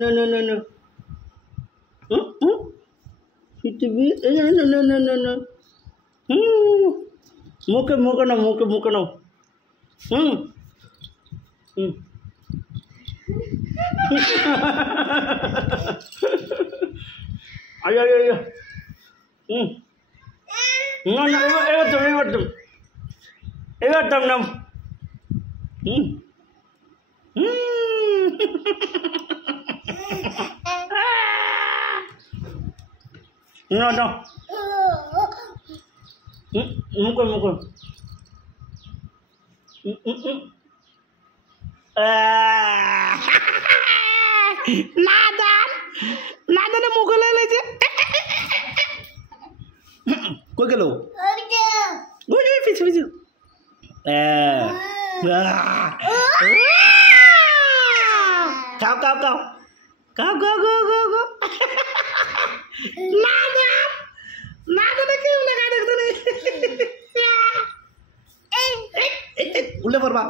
No, no, no, no. পৃথিবী no, no, no, no, no. মুখে মুখে নাও মুখে মুখে নাও আয় আয় আয় না না এবার তুমি নাম No, no. Mukul, mukul. Nadan, Nadan na mukul le je. Koi gelo? Go je pichu pichu. Kau kau kau. Kau go go go go. Nadan. Nadan na kyun laga dekho nahi? Ulle parba.